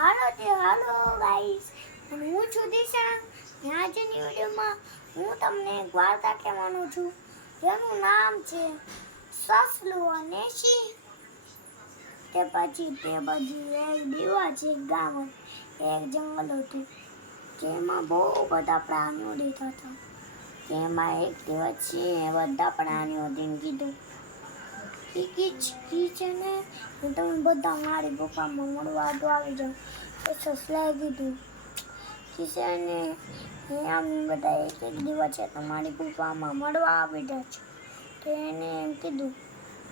હાલો guys, હું છું દિશા. આજની વિડીયોમાં હું તમને એક વાર્તા કહેવાનું છું જેનું નામ છે સસલું અને સિંહ. તે પછી એક દિવસ એક ગામ એક જંગલ હતું જેમાં બહુ બધા પ્રાણીઓ રહેતા હતા. તેમાં એક દિવસ સિંહે બધા પ્રાણીઓને કીધું છે ને તમે બધા મારી ગુફામાં મળવા તો આવી જાઓ. તો સસલાએ કીધું છે ને આમ બધા એક દિવસ છે તમારી ગુફામાં મળવા આવી જાય છે. તો એને એમ કીધું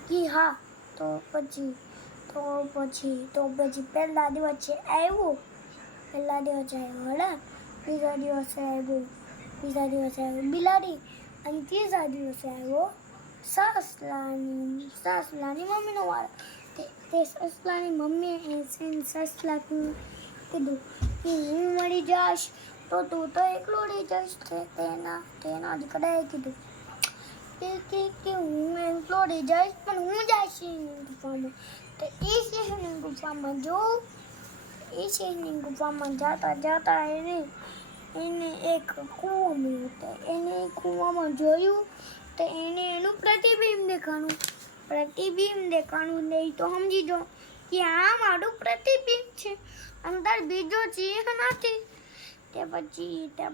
કે હા. તો પછી પહેલા દિવસે આવ્યો બીજા દિવસે આવ્યો બિલાડી અને ત્રીજા દિવસે આવ્યો સસલાની મમ્મીનો વારો. તે સસલાની મમ્મીએ સસલાને કીધું કે હું મળી જાશ તો તું તો એકલો રહી જઈશ. તેના દીકરાએ કીધું કે હું એકલો રહી જઈશ પણ હું જઈશ સિંહની ગુફામાં. તો એ સિંહની ગુફામાં જતા એને એક કૂવો મળ્યો. તો એને કૂવામાં જોયું તો એને એનું પ્રતિબિંબ દેખાણું નહીં. તો સમજી જો કે આ મારું પ્રતિબિંબ છે, અંદર બીજો સિંહ નથી. તે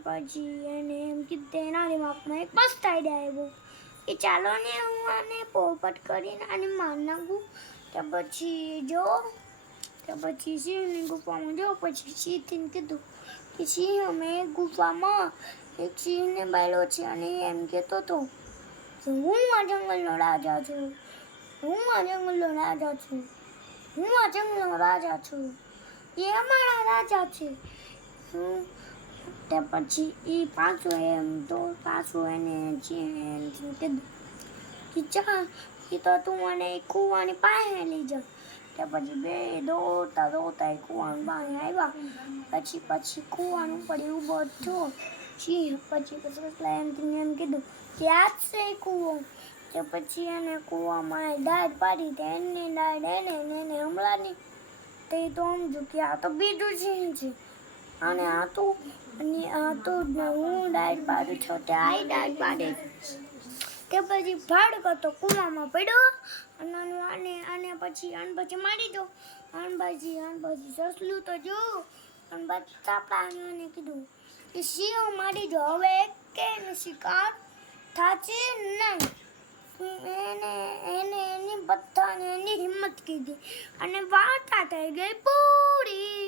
પછી એને એમ કીધું તેના દિમાગમાં એક મસ્ત આઈડિયા આવ્યો કે ચાલો ને હું આને પોપટ કરીને આને માર નાખું. તે પછી સિંહની ગુફામાં જો પછી સિંહને કીધું કે સિંહ અમે ગુફામાં એક સિંહને બાળ્યો છે અને એમ કહેતો હતો કે હું આ જંગલનો રાજા છું. એ અમારા રાજા છે. તે પછી એ પાછું એને કીધું કે ચા એ તો તું મને કૂવાની પાસે લઈ જા. તે પછી બે દોડતા એ કૂવાની પાસે આવ્યા. પછી કૂવાનું ઉપર ઊભો થયો સિંહ. પછી સસલાએ એમ કીધું કે આ જ છે કૂવો. તે પછી એને કૂવામાં ડાળ પાડી એને હમણાંની. તે તો સમજુ કે આ તો બીજું સિંહ છે અને આ તો હું ડાળ પાડું છું તે આ ડાળ પાડે. તે પછી ભાડકો તો કૂવામાં પડ્યો અને પછી મારી દો. પછી સસલું તો જોયું અને બધા પ્રાણીઓને કીધું કે સિંહ મારી દો. હવે એકેયનો શિકાર થાશે નહીં. એને બધાને એની હિંમત કીધી અને વાર્તા થઈ ગઈ પૂરી.